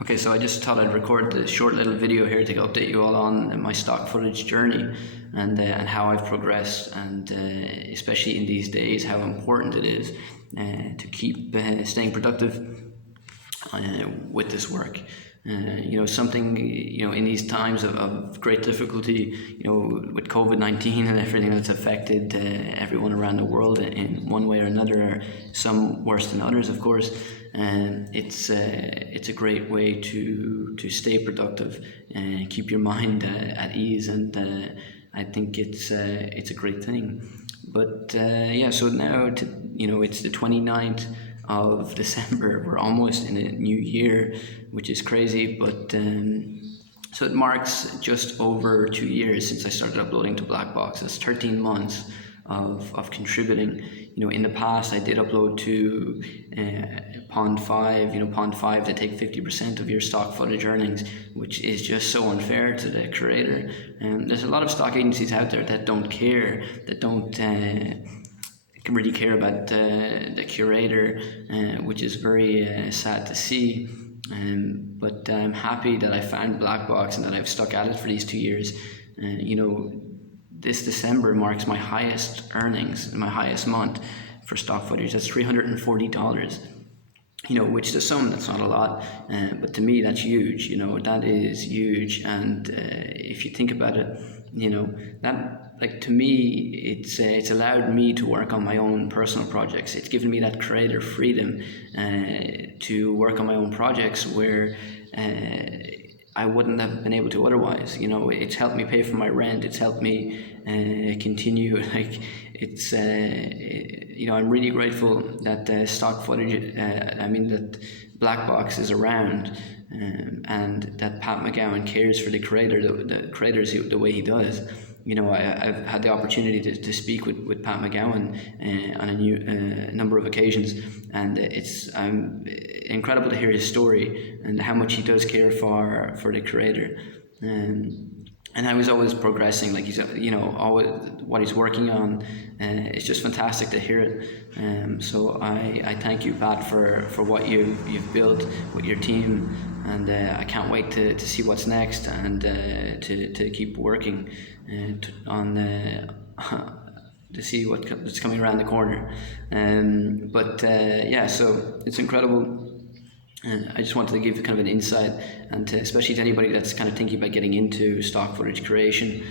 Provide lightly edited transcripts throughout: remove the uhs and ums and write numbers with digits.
Okay, so I just thought I'd record this short little video here to update you all on my stock footage journey and how I've progressed, and especially in these days how important it is to keep staying productive with this work. Something, in these times of great difficulty, with COVID-19 and everything that's affected everyone around the world in one way or another, some worse than others, of course. It's a great way to stay productive and keep your mind at ease, and I think it's a great thing. But so now it's the 29th of December. We're almost in a new year, which is crazy, but so it marks just over 2 years since I started uploading to Blackbox. It's 13 months of contributing. In the past I did upload to Pond 5. Pond 5, they take 50% of your stock footage earnings, which is just so unfair to the creator. There's a lot of stock agencies out there that don't care, that don't really care about the curator, which is very sad to see. But I'm happy that I found Blackbox and that I've stuck at it for these 2 years. This December marks my highest earnings, my highest month for stock footage. That's $340. Which to some that's not a lot, but to me that's huge. That is huge. And if you think about it, that, like, to me, it's allowed me to work on my own personal projects. It's given me that creator freedom to work on my own projects where I wouldn't have been able to otherwise. It's helped me pay for my rent. It's helped me continue. I'm really grateful that stock footage, that Blackbox is around, and that Pat McGowan cares for the creators the way he does. I've had the opportunity to speak with Pat McGowan on a number of occasions, and it's incredible to hear his story and how much he does care for the creator. And how he's always progressing, like he's always what he's working on. It's just fantastic to hear it. So I thank you, Pat, for what you've built with your team, and I can't wait to see what's next, and to keep working to see what's coming around the corner. So it's incredible. I just wanted to give kind of an insight, and especially to anybody that's kind of thinking about getting into stock footage creation.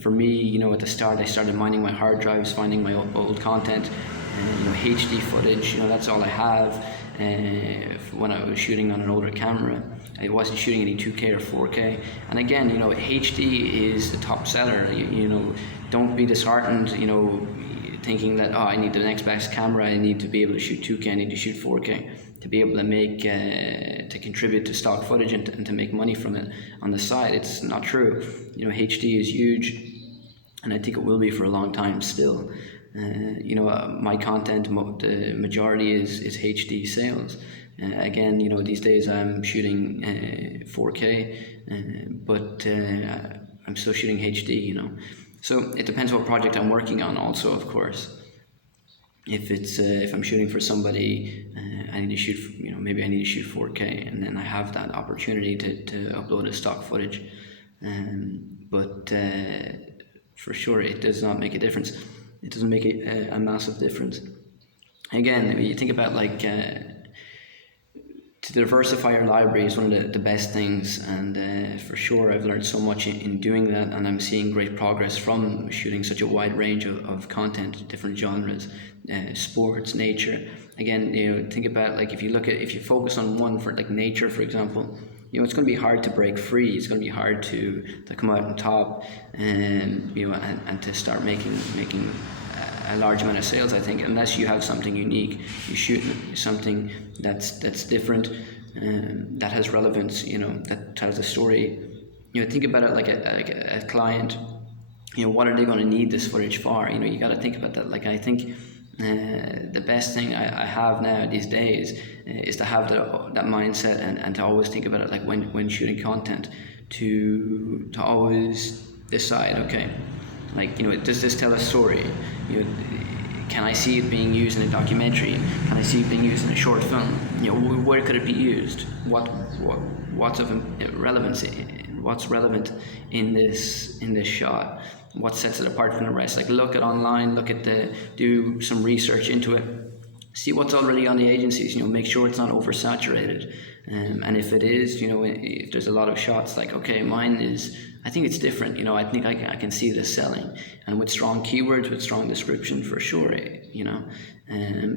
For me, at the start, I started mining my hard drives, finding my old content, HD footage. That's all I have. When I was shooting on an older camera, I wasn't shooting any 2K or 4K. And again, HD is the top seller. Don't be disheartened. Thinking that I need the next best camera, I need to be able to shoot 2K, I need to shoot 4K to be able to make to contribute to stock footage and to make money from it on the side. It's not true. HD is huge, and I think it will be for a long time still. My content, the majority is HD sales. Again, these days I'm shooting 4K, but I'm still shooting HD. So it depends what project I'm working on also, of course. If I'm shooting for somebody, I need to shoot, maybe I need to shoot 4K, and then I have that opportunity to upload a stock footage. But for sure, it does not make a difference. It doesn't make a massive difference. Again, if you think about to diversify your library is one of the best things, and for sure I've learned so much in doing that, and I'm seeing great progress from shooting such a wide range of content, different genres, sports, nature. Again, think about, like, if you focus on one, for like nature, for example, it's going to be hard to break free. It's going to be hard to come out on top, and and to start making a large amount of sales, I think, unless you have something unique. You shoot something that's different, that has relevance, that tells a story. Think about it like a client. What are they going to need this footage for? You got to think about that. Like, I think the best thing I have now these days is to have that mindset, and to always think about it, like when shooting content, to always decide, okay, like, does this tell a story? can I see it being used in a documentary? Can I see it being used in a short film? You know, where could it be used? What's of relevance? What's relevant in this shot? What sets it apart from the rest? Like, look at online, do some research into it, see what's already on the agencies. You know, make sure it's not oversaturated. And if it is, you know, if there's a lot of shots, like, okay, mine is, I think it's different. You know, I think I can see this selling, and with strong keywords, with strong description, for sure. You know,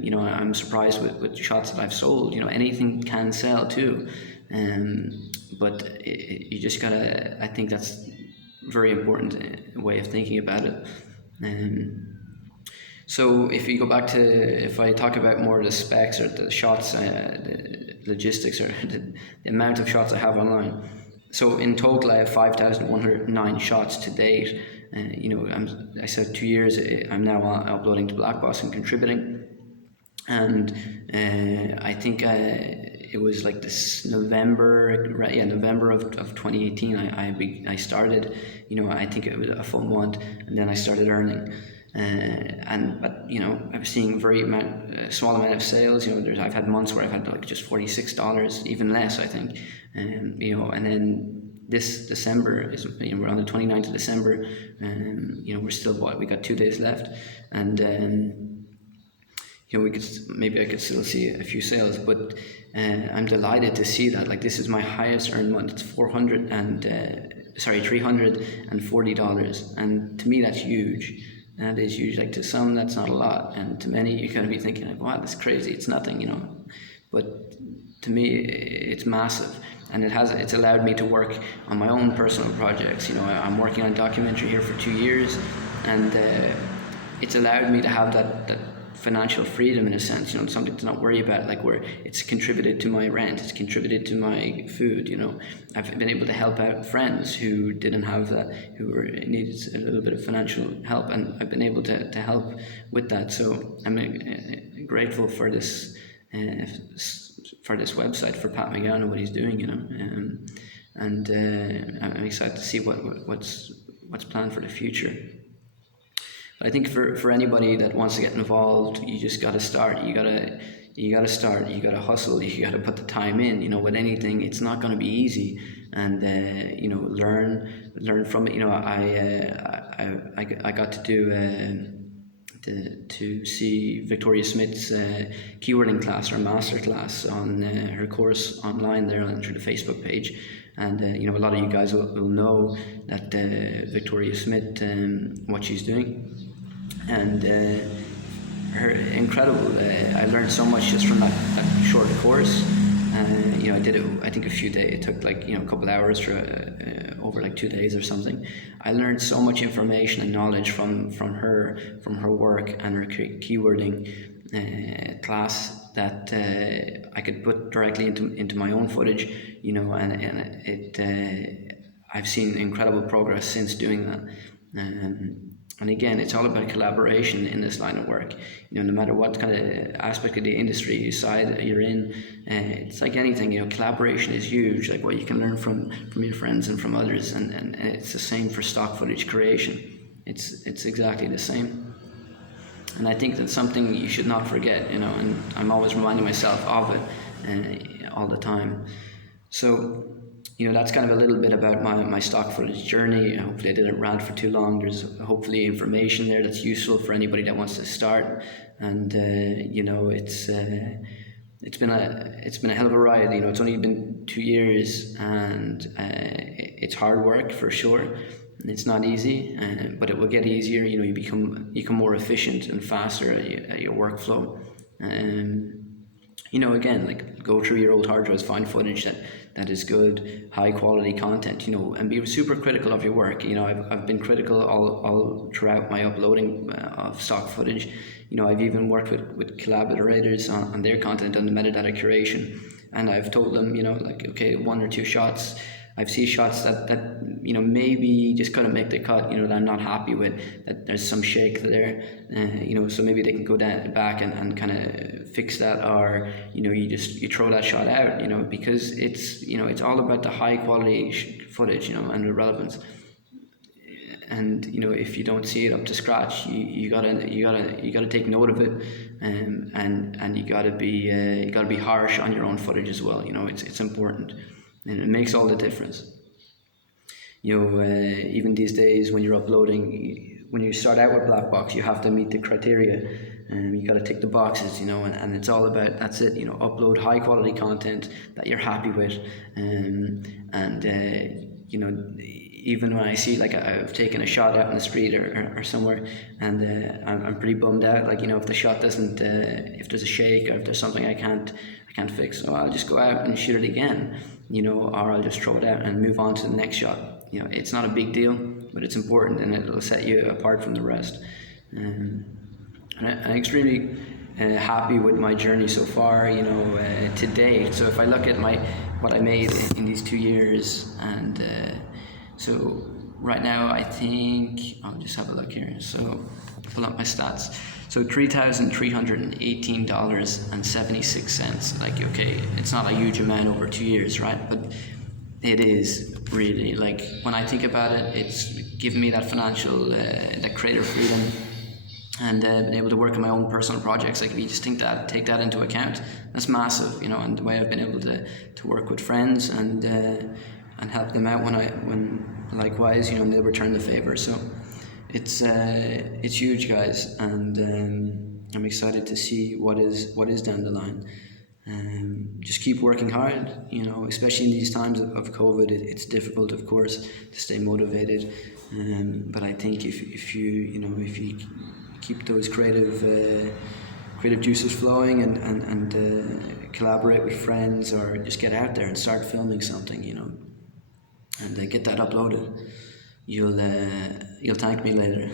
you know, I'm surprised with shots that I've sold. You know, anything can sell too, but you just gotta. I think that's very important way of thinking about it. So if you go back to, if I talk about more of the specs or the shots, the logistics, or the amount of shots I have online. So in total, I have 5,109 shots to date. You know, I said 2 years. I'm now uploading to Blackbox and contributing, and I think it was like this November, November of 2018. I started. You know, I think it was a full month, and then I started earning. But you know, I was seeing very small amount of sales. You know, I've had months where I've had like just $46, even less, I think. You know, and then this December is, you know, we're on the 29th of December, and you know, we're still, we got 2 days left, and you know, maybe I could still see a few sales, but I'm delighted to see that. Like, this is my highest earned month. It's $340, and to me that's huge. And it's usually, like, to some that's not a lot, and to many you're going to be thinking like, wow, that's crazy, it's nothing, you know. But to me it's massive, and it's allowed me to work on my own personal projects. You know, I'm working on a documentary here for 2 years, and it's allowed me to have that financial freedom, in a sense, you know, something to not worry about, like, where it's contributed to my rent, it's contributed to my food. You know, I've been able to help out friends who didn't have that, who needed a little bit of financial help, and I've been able to help with that. So I'm grateful for this website, for Pat McGowan and what he's doing, you know, and I'm excited to see what's planned for the future. I think for anybody that wants to get involved, you just got to start. You gotta start. You gotta hustle. You gotta put the time in. You know, with anything, it's not going to be easy. And you know, learn from it. You know, I got to do to see Victoria Smith's keywording class, or master class, on her course online there, and through the Facebook page. And you know, a lot of you guys will know that Victoria Smith, what she's doing, and her incredible. I learned so much just from that short course. You know, I did it, I think, a few days. It took, like, you know, a couple of hours for over like 2 days or something. I learned so much information and knowledge from her work and her keywording class, that I could put directly into my own footage. You know, and it I've seen incredible progress since doing that. And again, it's all about collaboration in this line of work. You know, no matter what kind of aspect of the industry side you're in, it's like anything. You know, collaboration is huge. Like, what you can learn from your friends and from others, and it's the same for stock footage creation. It's exactly the same. And I think that's something you should not forget. You know, and I'm always reminding myself of it all the time. So, you know, that's kind of a little bit about my stock footage journey. Hopefully I didn't rant for too long. There's hopefully information there that's useful for anybody that wants to start. And you know, it's been a hell of a ride. You know, it's only been 2 years, and it's hard work for sure. It's not easy, but it will get easier. You know, you become more efficient and faster at your workflow. You know, again, like, go through your old hard drives, find footage that is good, high quality content, you know, and be super critical of your work. You know, I've been critical all throughout my uploading of stock footage. You know, I've even worked with collaborators on their content, on the metadata curation, and I've told them, you know, like, okay, 1 or 2 shots, I've seen shots that you know, maybe just couldn't make the cut, you know, that I'm not happy with, that there's some shake there, you know, so maybe they can go back and kind of fix that, or, you know, you throw that shot out, you know, because it's, you know, it's all about the high quality footage, you know, and the relevance. and you know, if you don't see it up to scratch, you gotta take note of it, and you gotta be harsh on your own footage as well. You know, it's important, and it makes all the difference. You know, even these days when you're uploading, when you start out with Blackbox, you have to meet the criteria, and you got to tick the boxes, you know, and it's all about, that's it, you know, upload high quality content that you're happy with, you know, even when I see, like, I've taken a shot out in the street or somewhere, and I'm pretty bummed out, like, you know, if the shot doesn't, if there's a shake, or if there's something I can't fix, so I'll just go out and shoot it again, you know, or I'll just throw it out and move on to the next shot. You know, it's not a big deal, but it's important, and it'll set you apart from the rest. And I'm extremely happy with my journey so far, you know, to date. So if I look at what I made in these 2 years, and so right now I think, I'll just have a look here. So pull up my stats. So $3,318.76. Like, okay, it's not a huge amount over 2 years, right? But it is really, like, when I think about it, it's given me that financial, that creative freedom, and been able to work on my own personal projects. Like, if you just take that into account, that's massive, you know. And the way I've been able to work with friends and help them out when likewise, you know, and they'll return the favor. So it's huge, guys, and I'm excited to see what is down the line. Just keep working hard, you know, especially in these times of COVID. It's difficult, of course, to stay motivated, but I think if you keep those creative juices flowing, and collaborate with friends, or just get out there and start filming something, you know, and get that uploaded, you'll thank me later.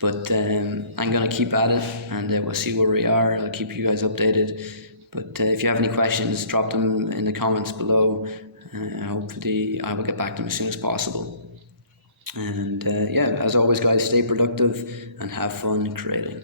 But I'm gonna keep at it, and we'll see where we are. I'll keep you guys updated. But if you have any questions, drop them in the comments below. Hopefully I will get back to them as soon as possible. And yeah, as always, guys, stay productive and have fun creating.